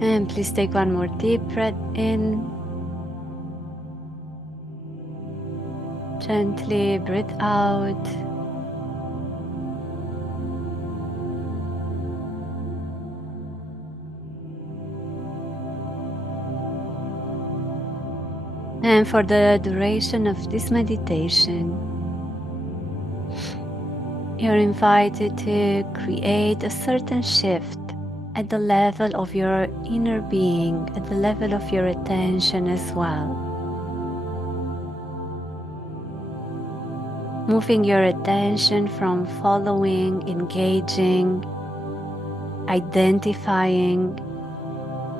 And please take one more deep breath in. Gently breathe out. And for the duration of this meditation, you're invited to create a certain shift at the level of your inner being, at the level of your attention as well. Moving your attention from following, engaging, identifying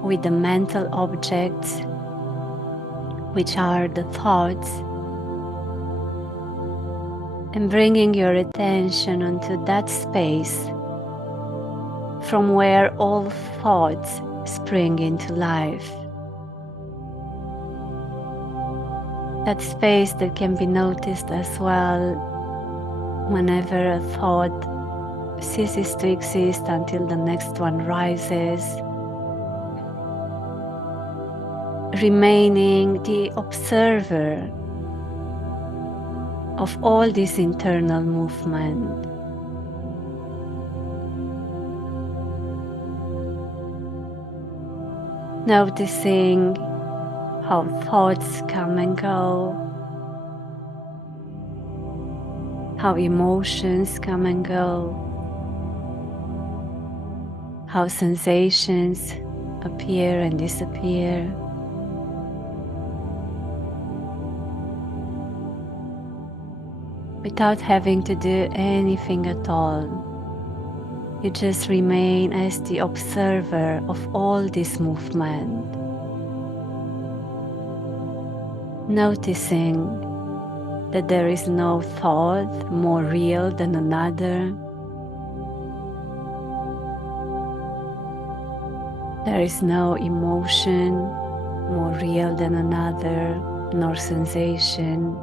with the mental objects, which are the thoughts, and bringing your attention onto that space from where all thoughts spring into life. That space that can be noticed as well whenever a thought ceases to exist until the next one rises, remaining the observer of all this internal movement. Noticing how thoughts come and go, how emotions come and go, how sensations appear and disappear. Without having to do anything at all, you just remain as the observer of all this movement, noticing that there is no thought more real than another. There is no emotion more real than another, nor sensation.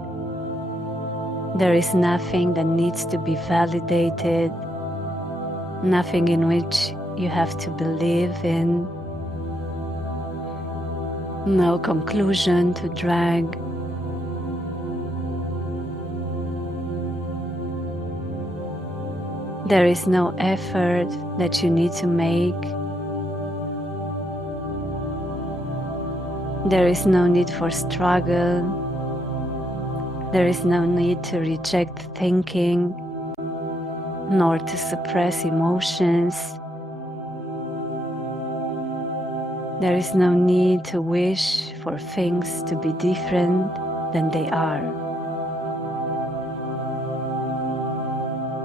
There is nothing that needs to be validated, nothing in which you have to believe in, no conclusion to drag. There is no effort that you need to make. There is no need for struggle. There is no need to reject thinking, nor to suppress emotions. There is no need to wish for things to be different than they are.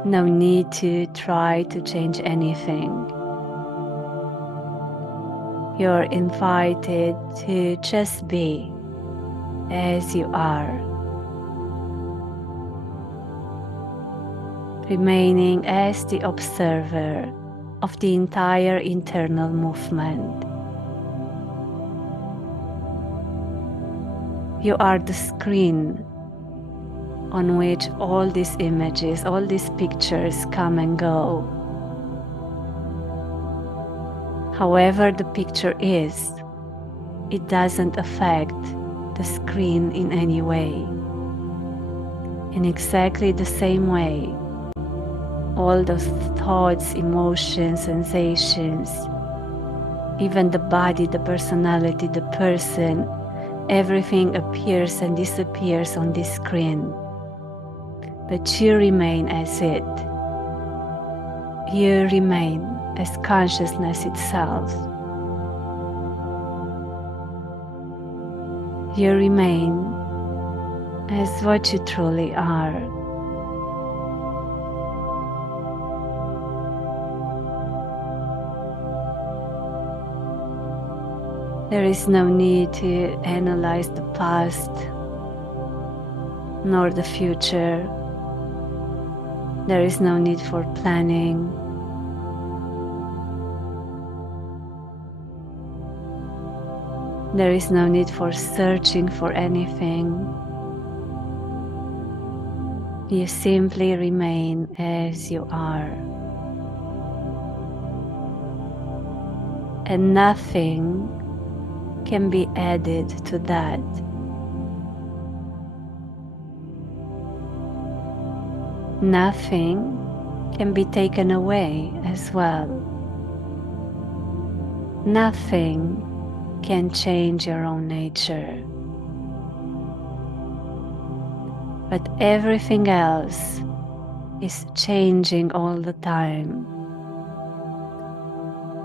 No need to try to change anything. You're invited to just be as you are, remaining as the observer of the entire internal movement. You are the screen on which all these images, all these pictures come and go. However the picture is, it doesn't affect the screen in any way. In exactly the same way, all those thoughts, emotions, sensations, even the body, the personality, the person, everything appears and disappears on this screen. But you remain as it. You remain as consciousness itself. You remain as what you truly are. There is no need to analyze the past nor the future. There is no need for planning. There is no need for searching for anything. You simply remain as you are. and nothing can be added to that. Nothing can be taken away as well. Nothing can change your own nature. But everything else is changing all the time.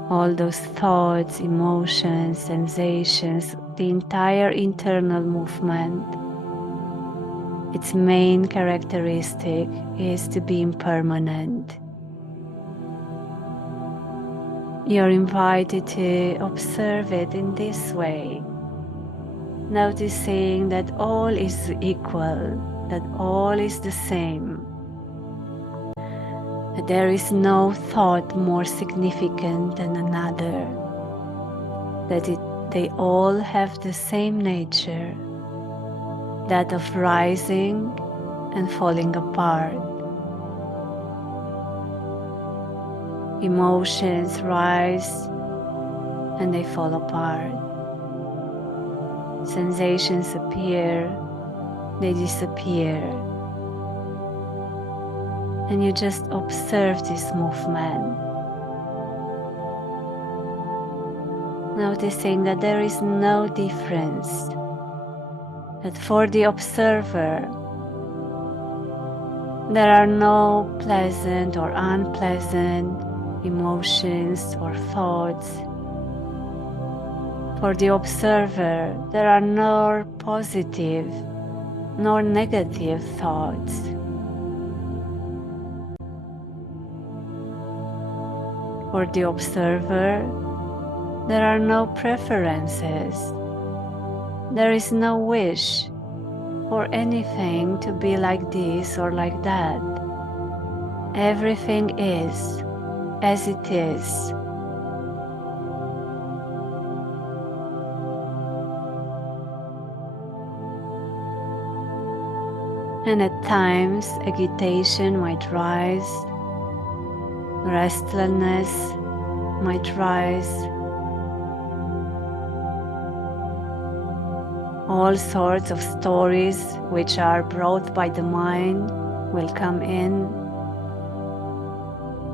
All those thoughts, emotions, sensations, the entire internal movement, its main characteristic is to be impermanent. You're invited to observe it in this way, noticing that all is equal, that all is the same, that there is no thought more significant than another, that they all have the same nature, that of rising and falling apart. Emotions rise and they fall apart. Sensations appear, they disappear. And you just observe this movement, noticing that there is no difference, that for the observer, there are no pleasant or unpleasant emotions or thoughts. For the observer, there are nor positive nor negative thoughts. For the observer, there are no preferences. There is no wish for anything to be like this or like that. Everything is as it is. And at times, agitation might rise, restlessness might rise, all sorts of stories which are brought by the mind will come in.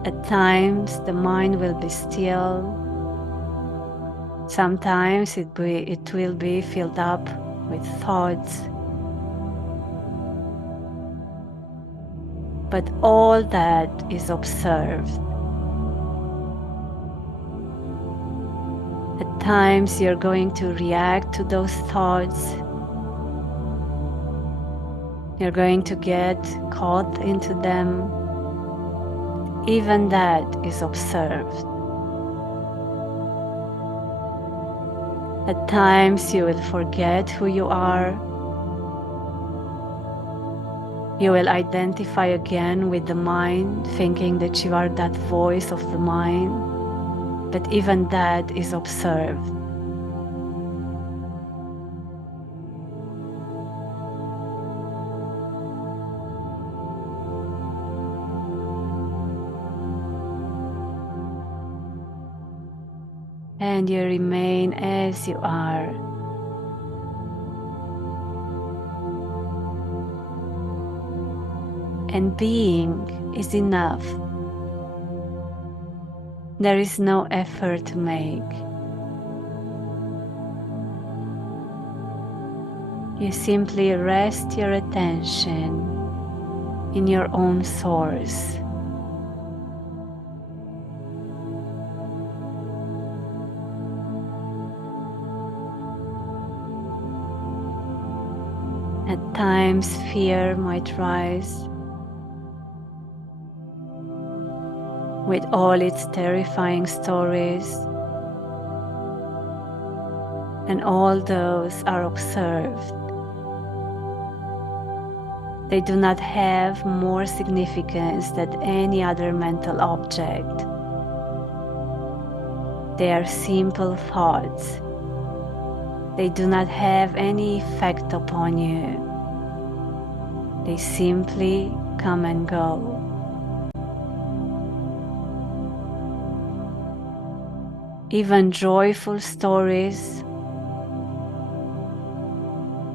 At times the mind will be still. Sometimes it will be filled up with thoughts. But all that is observed. At times you're going to react to those thoughts. You're going to get caught into them. Even that is observed. At times you will forget who you are. You will identify again with the mind, thinking that you are that voice of the mind, but even that is observed. And you remain as you are. And being is enough. There is no effort to make. You simply rest your attention in your own source. At times, fear might rise with all its terrifying stories, and all those are observed. They do not have more significance than any other mental object. They are simple thoughts. They do not have any effect upon you. They simply come and go. even joyful stories,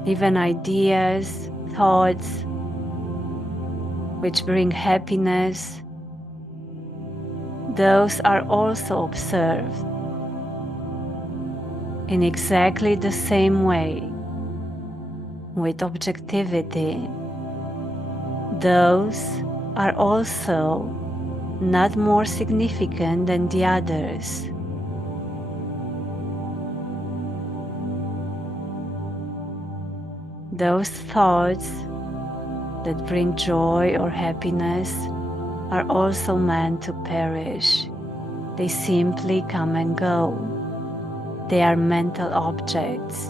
even ideas, thoughts which bring happiness, those are also observed in exactly the same way, with objectivity. Those are also not more significant than the others. Those thoughts that bring joy or happiness are also meant to perish. They simply come and go. They are mental objects.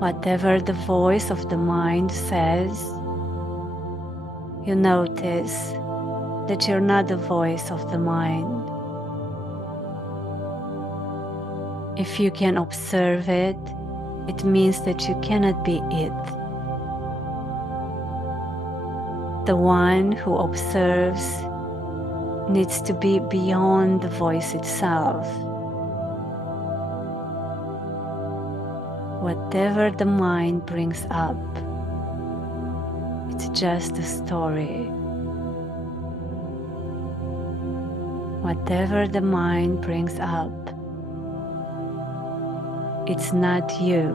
Whatever the voice of the mind says, you notice that you're not the voice of the mind. If you can observe it, it means that you cannot be it. The one who observes needs to be beyond the voice itself. Whatever the mind brings up, it's just a story. Whatever the mind brings up, it's not you.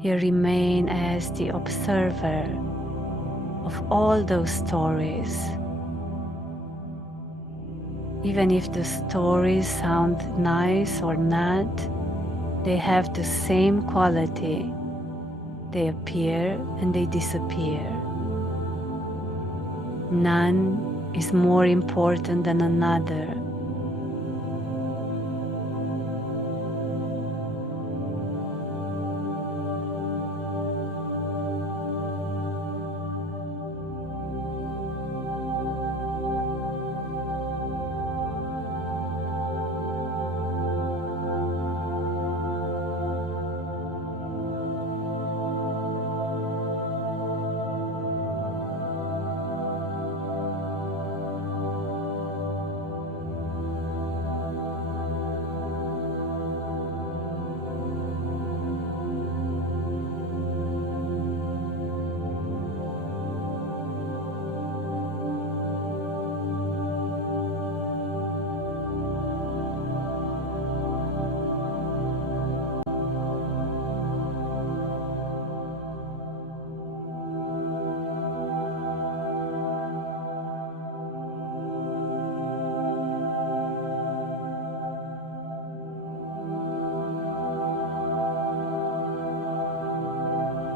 You remain as the observer of all those stories. Even if the stories sound nice or not, they have the same quality. They appear and they disappear. None is more important than another.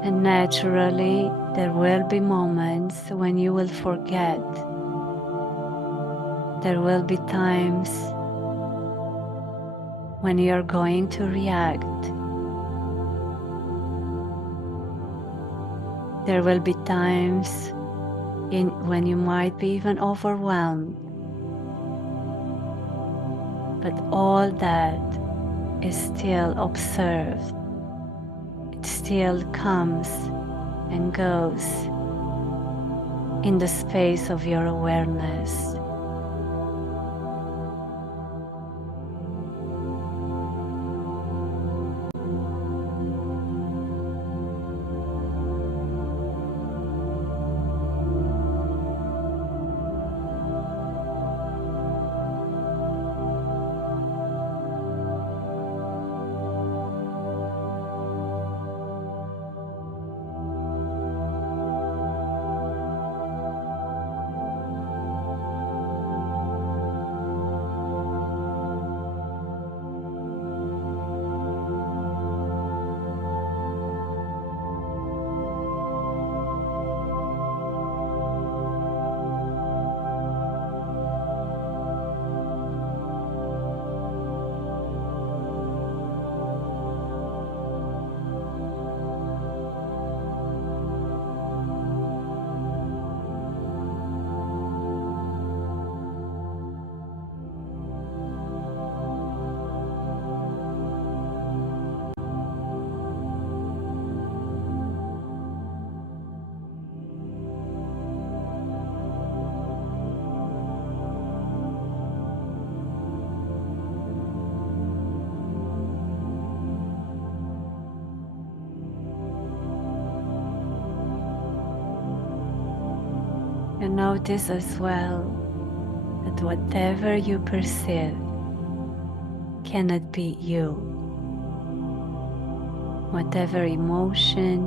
And naturally, there will be moments when you will forget. There will be times when you are going to react. There will be times when you might be even overwhelmed. But all that is still observed. It still comes and goes in the space of your awareness. Notice as well that whatever you perceive cannot be you. Whatever emotion,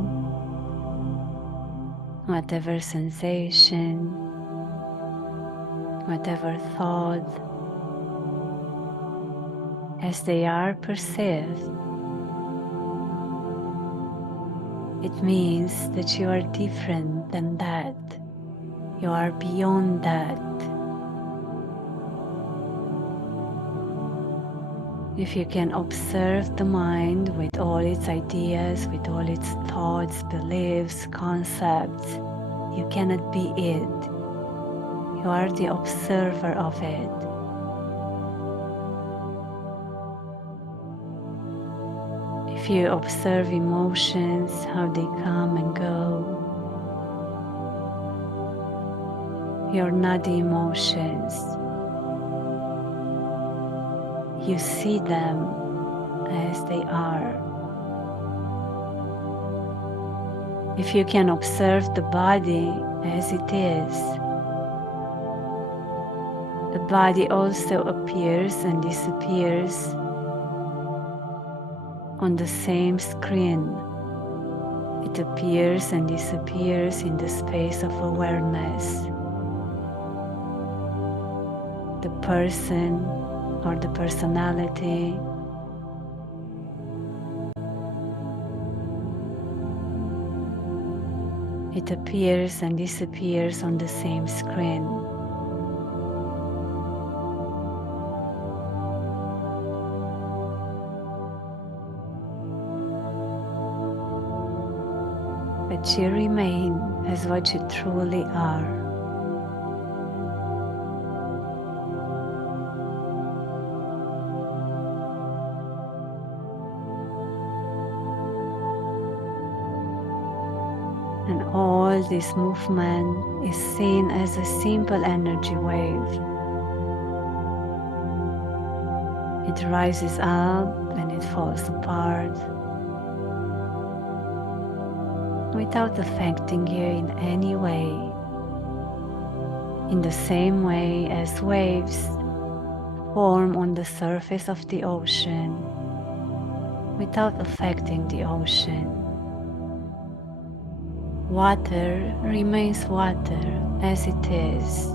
whatever sensation, whatever thought, as they are perceived, it means that you are different than that. You are beyond that. If you can observe the mind with all its ideas, with all its thoughts, beliefs, concepts, you cannot be it. You are the observer of it. If you observe emotions, how they come and go, you're not the emotions. You see them as they are. If you can observe the body as it is, the body also appears and disappears on the same screen. It appears and disappears in the space of awareness. The person or the personality it appears and disappears on the same screen. But you remain as what you truly are. And all this movement is seen as a simple energy wave. It rises up and it falls apart without affecting you in any way, in the same way as waves form on the surface of the ocean without affecting the ocean. Water remains water as it is.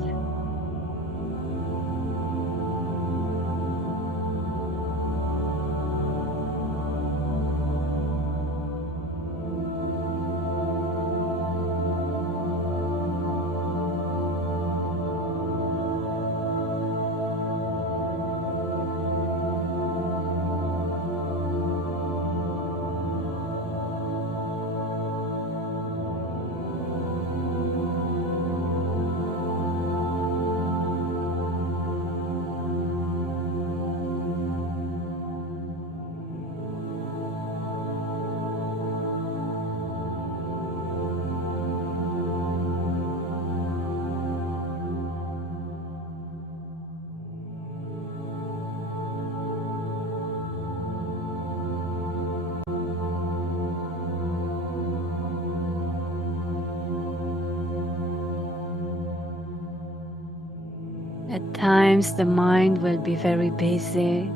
At times the mind will be very busy.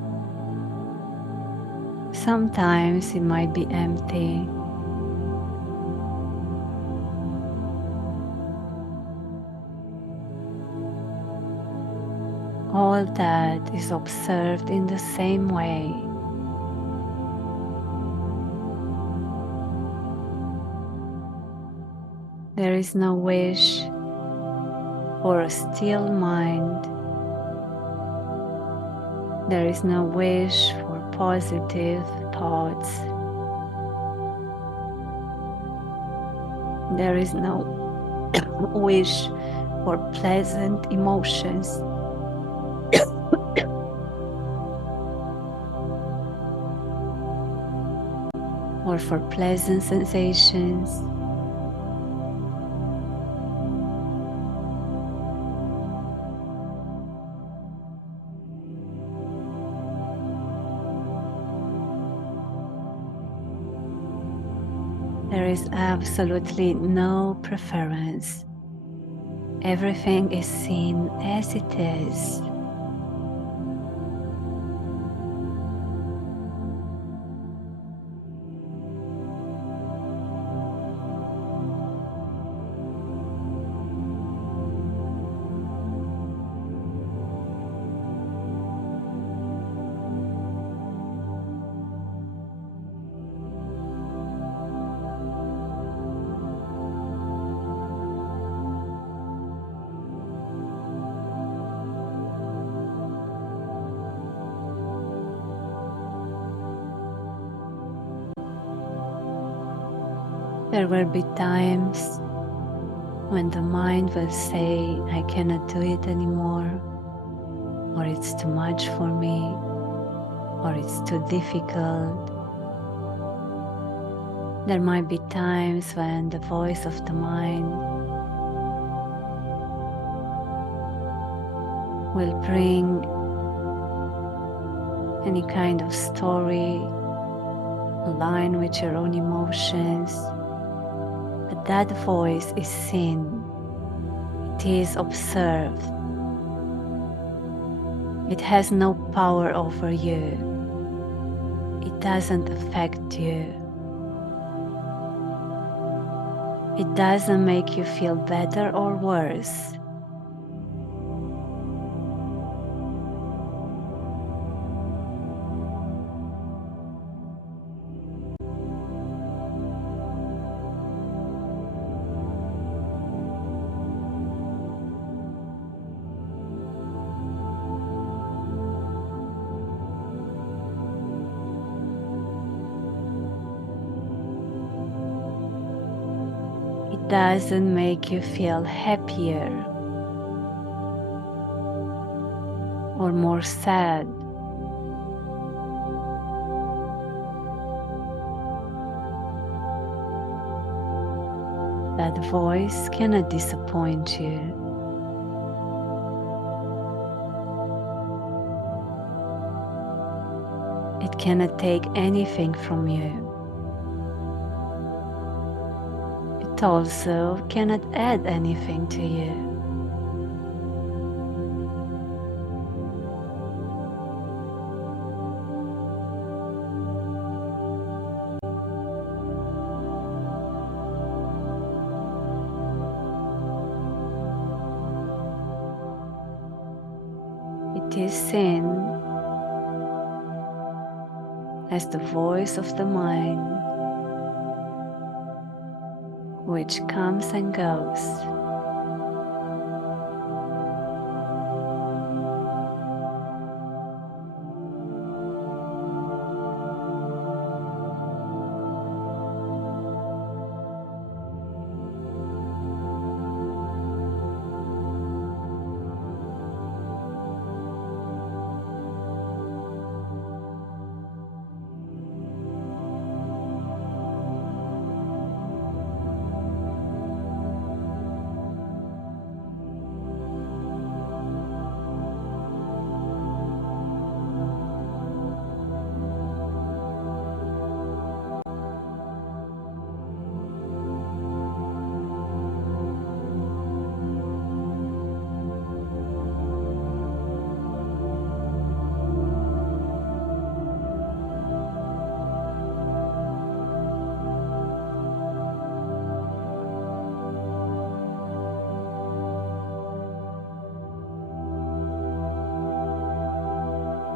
Sometimes it might be empty. All that is observed in the same way. There is no wish for a still mind. There is no wish for positive thoughts. There is no wish for pleasant emotions. Or for pleasant sensations. There is absolutely no preference. Everything is seen as it is. There will be times when the mind will say, I cannot do it anymore, or it's too much for me, or it's too difficult. There might be times when the voice of the mind will bring any kind of story aligned with your own emotions. But that voice is seen, it is observed. It has no power over you. It doesn't affect you. It doesn't make you feel better or worse. It doesn't make you feel happier or more sad. That voice cannot disappoint you. It cannot take anything from you. It also cannot add anything to you. It is seen as the voice of the mind, which comes and goes.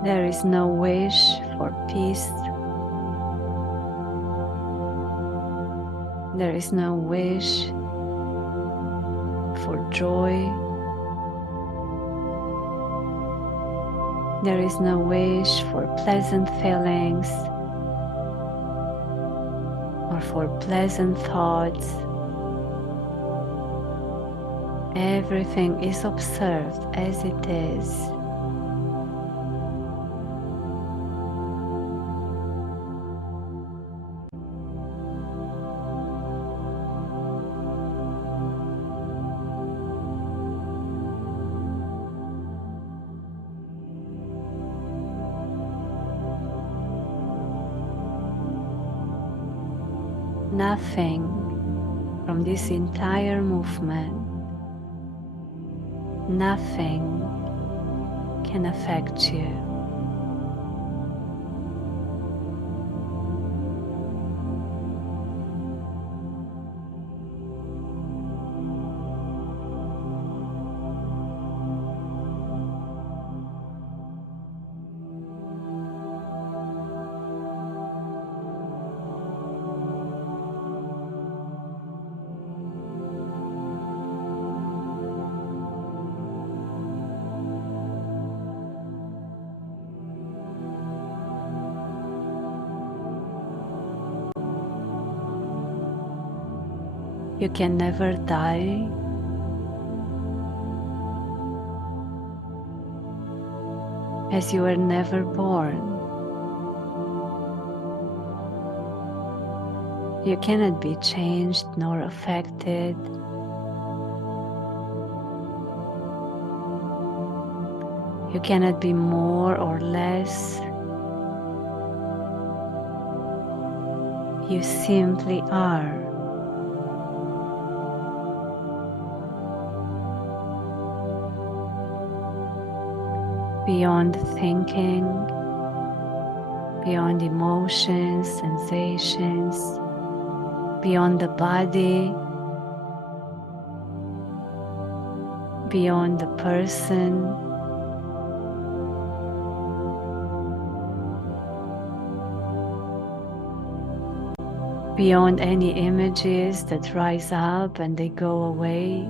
There is no wish for peace. There is no wish for joy. There is no wish for pleasant feelings or for pleasant thoughts. Everything is observed as it is. Nothing from this entire movement nothing can affect you. You can never die. As you were never born. You cannot be changed nor affected. You cannot be more or less. You simply are. Beyond thinking, beyond emotions, sensations, beyond the body, beyond the person, beyond any images that rise up and they go away.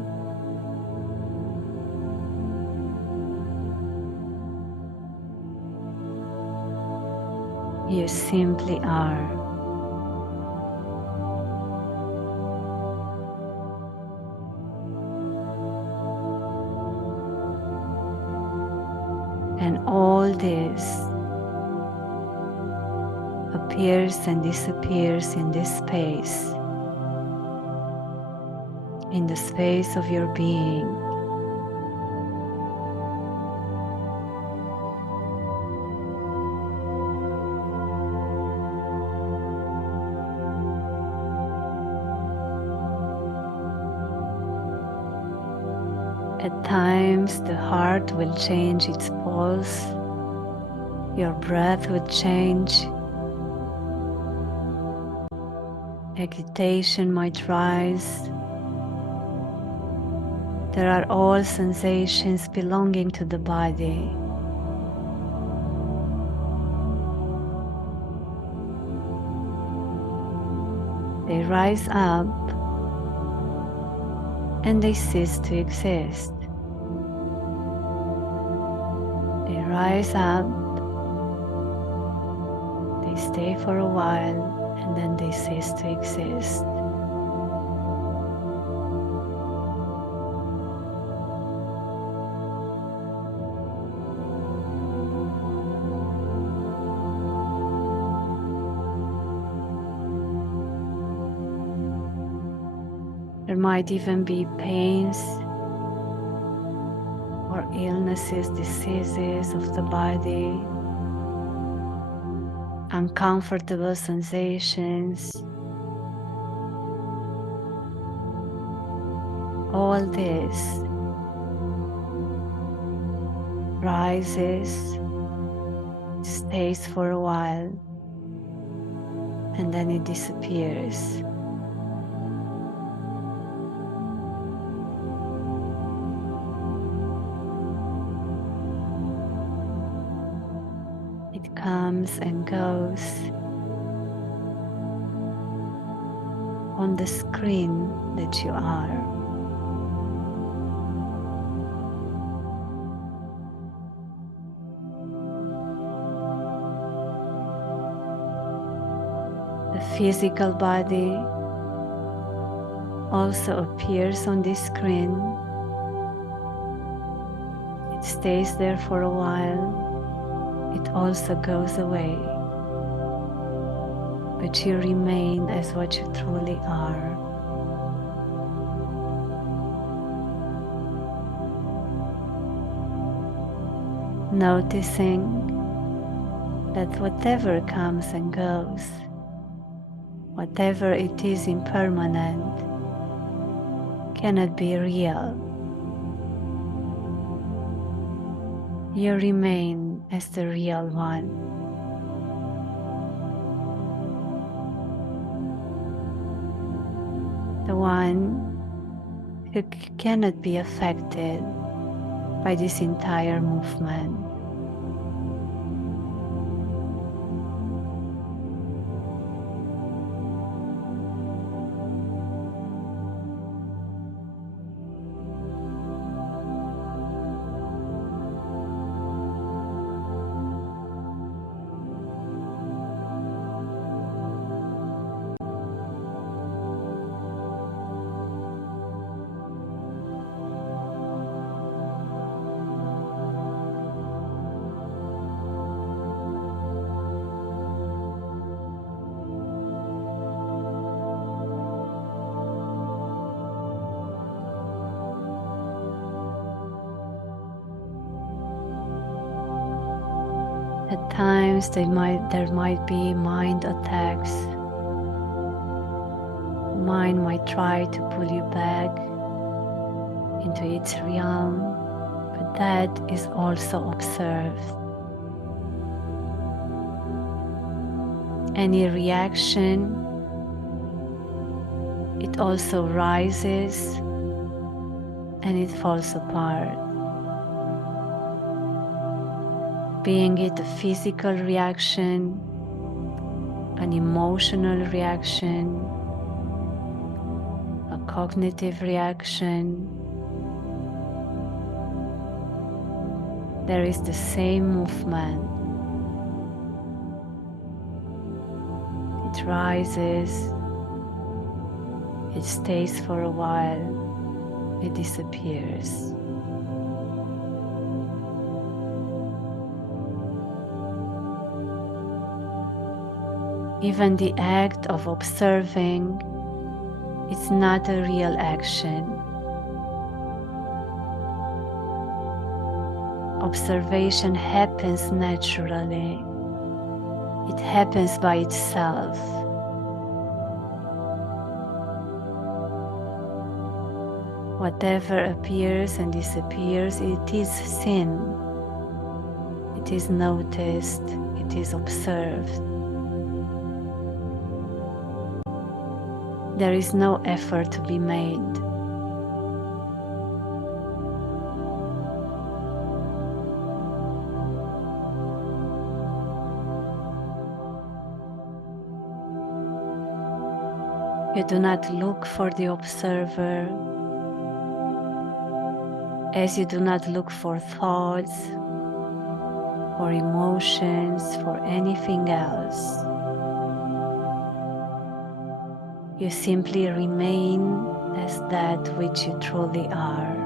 You simply are. And all this appears and disappears in this space, in the space of your being. At times, the heart will change its pulse, your breath will change, agitation might rise. There are all sensations belonging to the body. They rise up and they cease to exist. They rise up, they stay for a while, and then they cease to exist. There might even be pains or illnesses, diseases of the body, uncomfortable sensations. All this rises, stays for a while, and then it disappears. It comes and goes on the screen that you are. The physical body also appears on this screen. It stays there for a while. It also goes away. But you remain as what you truly are. Noticing that whatever comes and goes, whatever it is impermanent, cannot be real. You remain as the real one. The one who cannot be affected by this entire movement. At times there might be mind attacks. Mind might try to pull you back into its realm, but that is also observed. Any reaction, it also rises and it falls apart. Being it a physical reaction, an emotional reaction, a cognitive reaction, there is the same movement. It rises, it stays for a while, it disappears. Even the act of observing is not a real action. Observation happens naturally. It happens by itself. Whatever appears and disappears, it is seen. It is noticed. It is observed. There is no effort to be made. You do not look for the observer, as you do not look for thoughts, for emotions, for anything else. You simply remain as that which you truly are.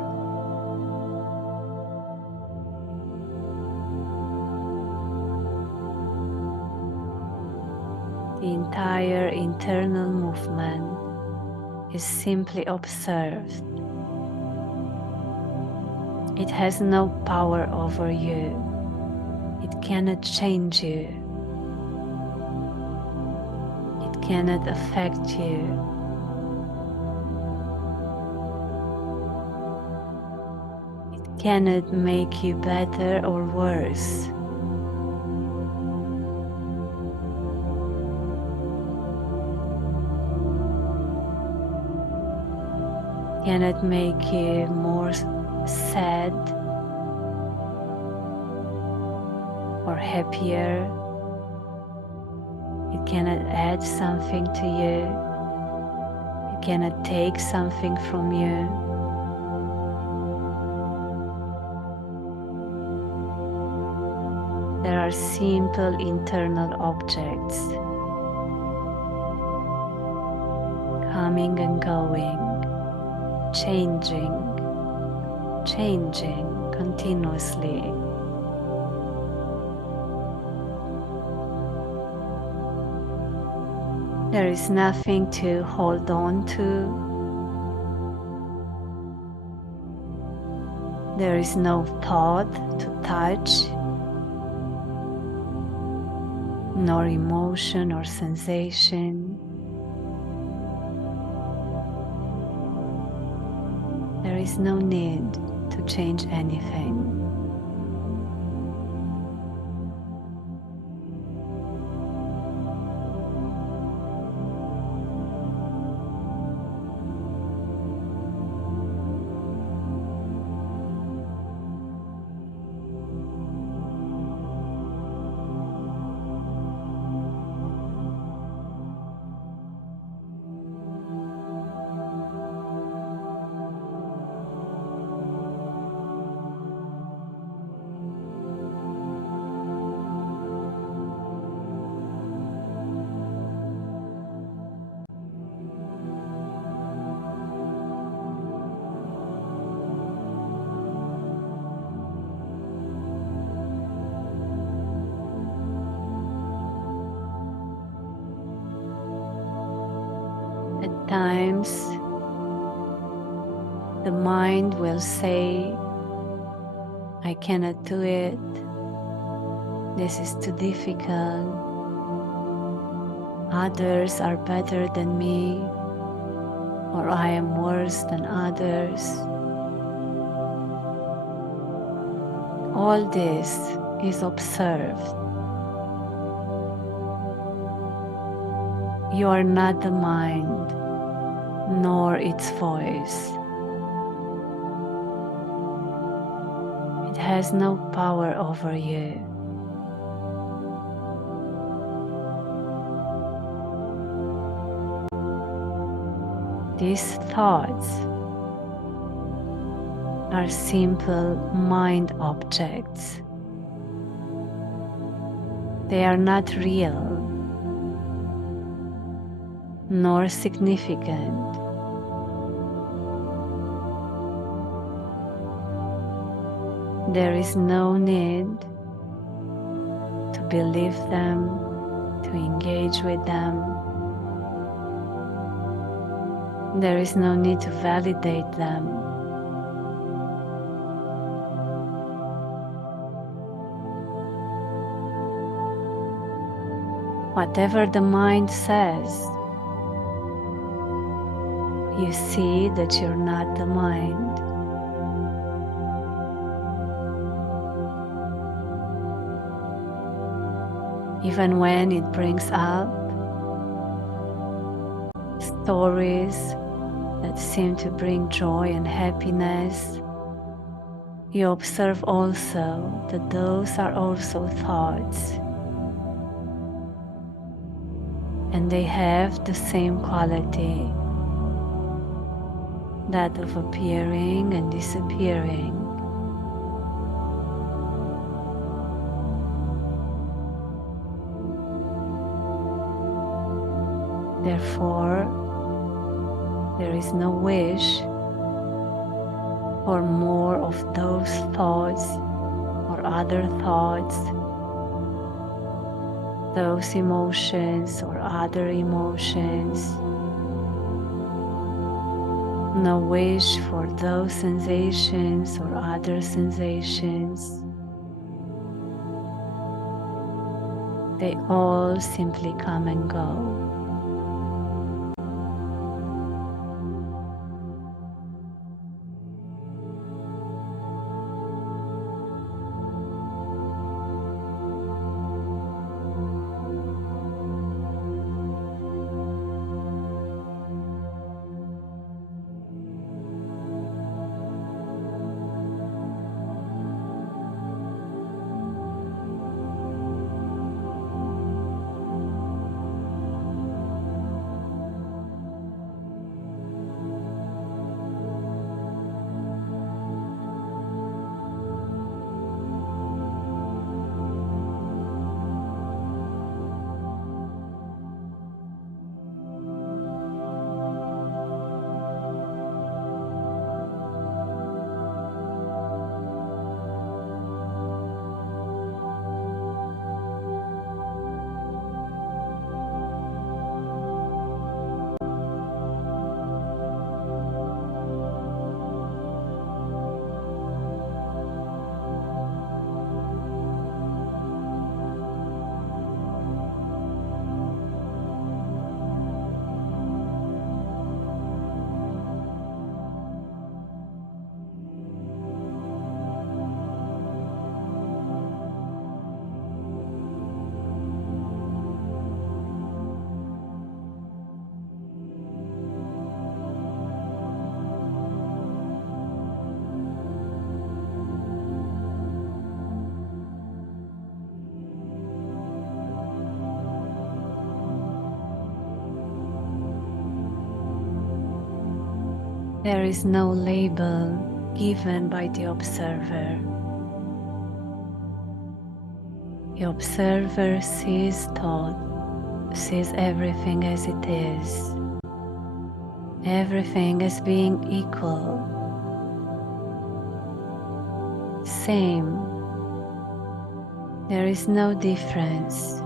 The entire internal movement is simply observed. It has no power over you. It cannot change you. It cannot affect you. It cannot make you better or worse. Cannot make you more sad or happier. It cannot add something to you. It cannot take something from you. There are simple internal objects coming and going, changing continuously. There is nothing to hold on to. There is no thought to touch, nor emotion or sensation. There is no need to change anything. At times, the mind will say, I cannot do it, this is too difficult, others are better than me, or I am worse than others. All this is observed. You are not the mind, nor its voice. It has no power over you. These thoughts are simple mind objects. They are not real, nor significant. There is no need to believe them, to engage with them. There is no need to validate them. Whatever the mind says, you see that you're not the mind. Even when it brings up stories that seem to bring joy and happiness, you observe also that those are also thoughts, and they have the same quality, that of appearing and disappearing. Therefore, there is no wish for more of those thoughts or other thoughts, those emotions or other emotions. No wish for those sensations or other sensations. They all simply come and go. There is no label given by the observer. The observer sees thought, sees everything as it is, everything as being equal, same. There is no difference.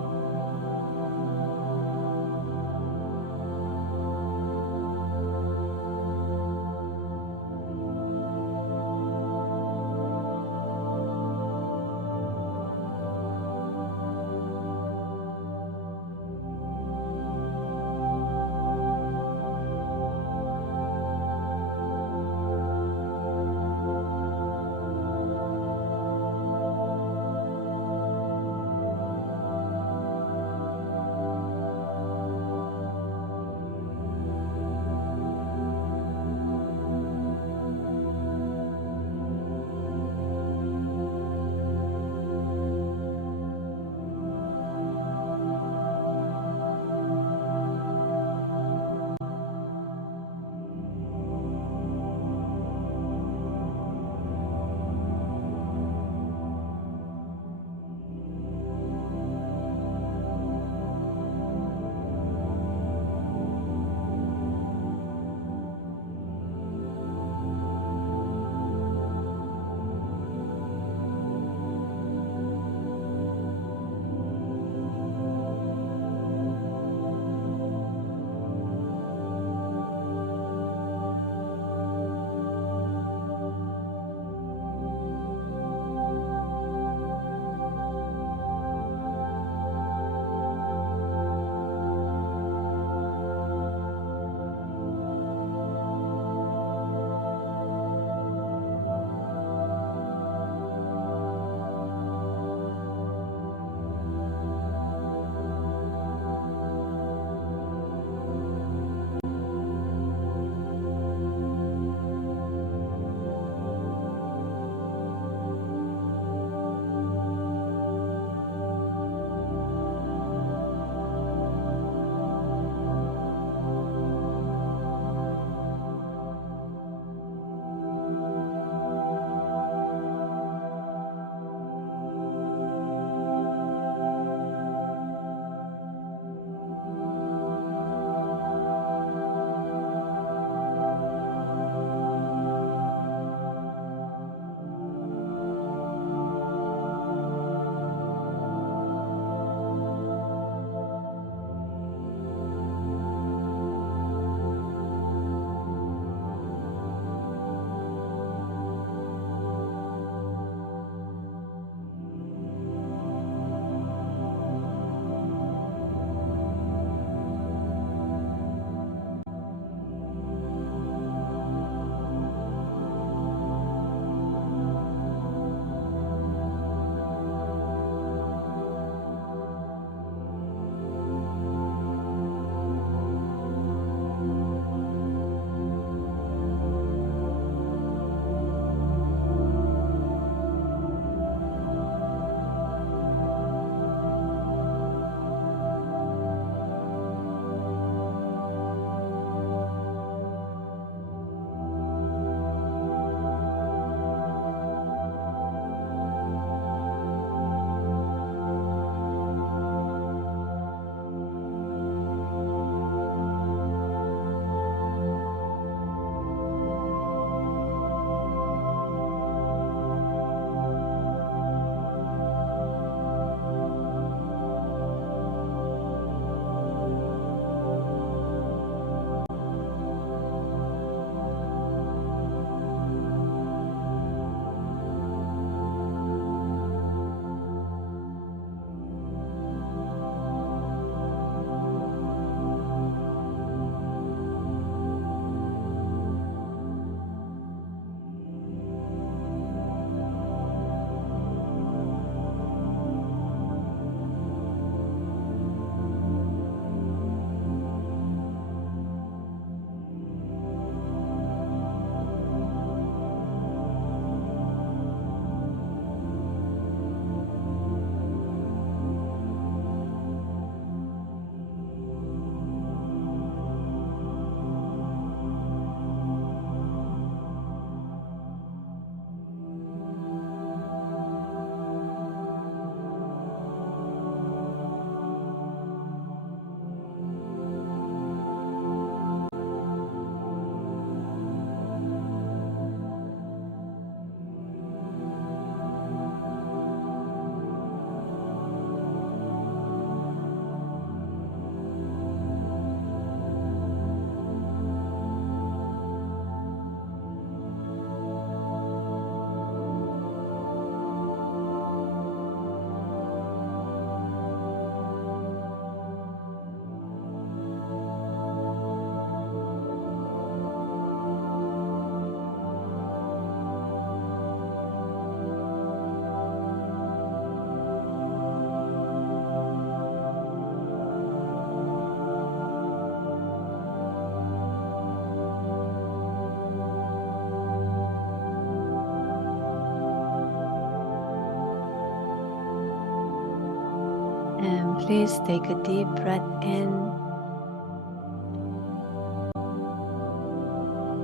Please take a deep breath in,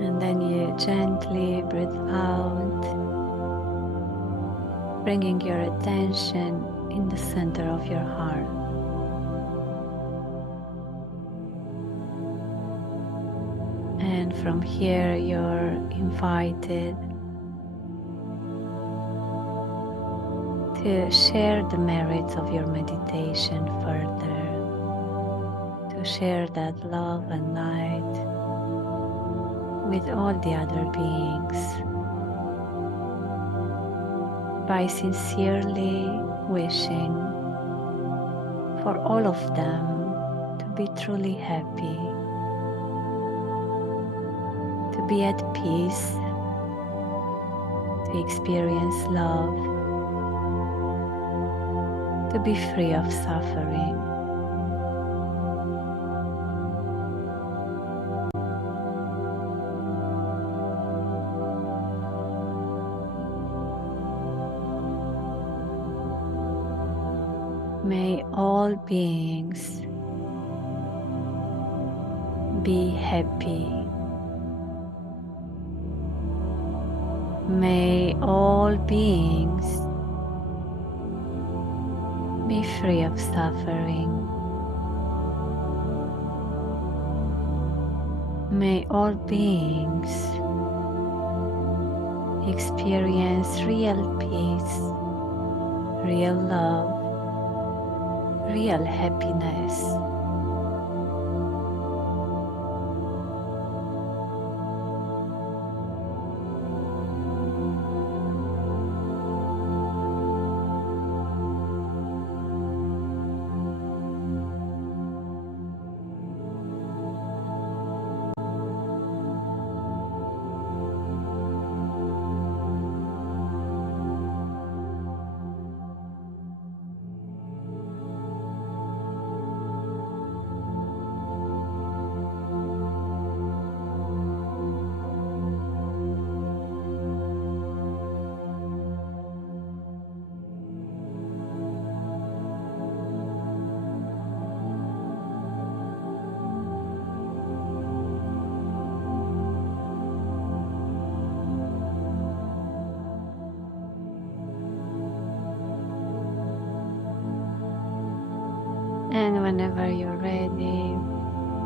and then you gently breathe out, bringing your attention in the center of your heart. And from here, you're invited to share the merits of your meditation further, to share that love and light with all the other beings by sincerely wishing for all of them to be truly happy, to be at peace, to experience love, to be free of suffering. May all beings be happy. May all beings be free of suffering. May all beings experience real peace, real love, real happiness. And whenever you're ready,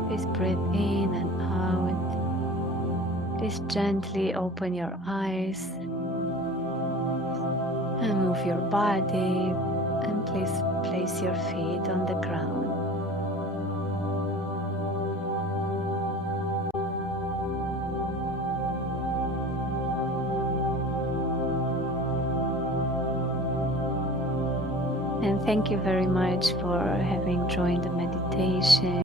please breathe in and out. Please gently open your eyes and move your body, and please place your feet on the ground. And thank you very much for having joined the meditation.